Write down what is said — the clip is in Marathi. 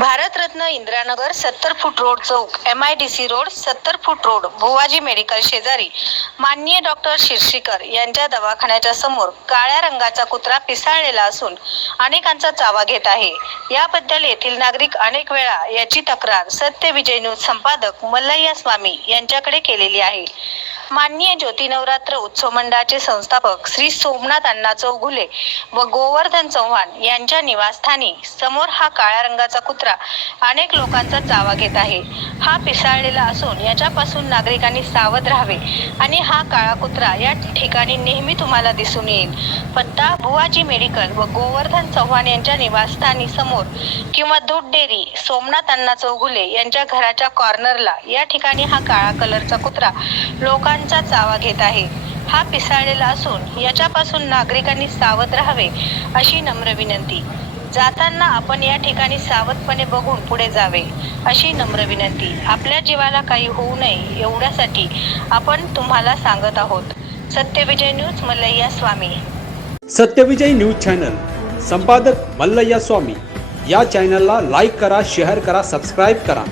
इंदिरानगर सत्तर foot road Chowk M I D C road सत्तर फूट रोड भुवाजी मेडिकल शेजारी. माननीय डॉक्टर शिरशीकर यांच्या दवाखान्याच्या समोर काळ्या रंगाचा कुत्रा पिसाळलेला असून अनेकांचा चावा घेत आहे. याबद्दल येथील नागरिक अनेक वेळा याची तक्रार सत्य विजय न्यूज संपादक मल्लय्या स्वामी यांच्याकडे केलेली आहे. माननीय ज्योती नवरात्र उत्सव मंडळाचे संस्थापक श्री सोमनाथ अण्णा चौघुले व गोवर्धन चव्हाण यांच्या निवासस्थानी समोर हा काळ्या रंगाचा कुत्रा अनेक लोकांचा चावा घेत आहे. हा पिसाळलेला असून याच्यापासून नागरिकांनी सावध राहावे आणि हा काळा कुत्रा या ठिकाणी नेहमी तुम्हाला दिसून येईल. पत्ता बुवाजी मेडिकल व गोवर्धन चव्हाण यांच्या निवासस्थानी समोर किंवा दूध डेअरी सोमनाथ अण्णा चौगुले यांच्या घराच्या कॉर्नरला या ठिकाणी हा काळा कलरचा कुत्रा लोकांचा चावा घेत आहे. हा पिसाळलेला असून याच्यापासून नागरिकांनी सावध राहावे अशी नम्र विनंती. जाताना आपण या ठिकाणी सावधपणे बघून पुढे जावे अशी नम्र विनंती. आपल्या जीवाला काही होऊ नये एवढ्यासाठी आपण तुम्हाला सांगत आहोत. Satyavijay news Mallayya Swami. Satyavijay news channel. संपादक मल्लय्या स्वामी. या चॅनलला लाईक करा शेअर करा सबस्क्राईब करा.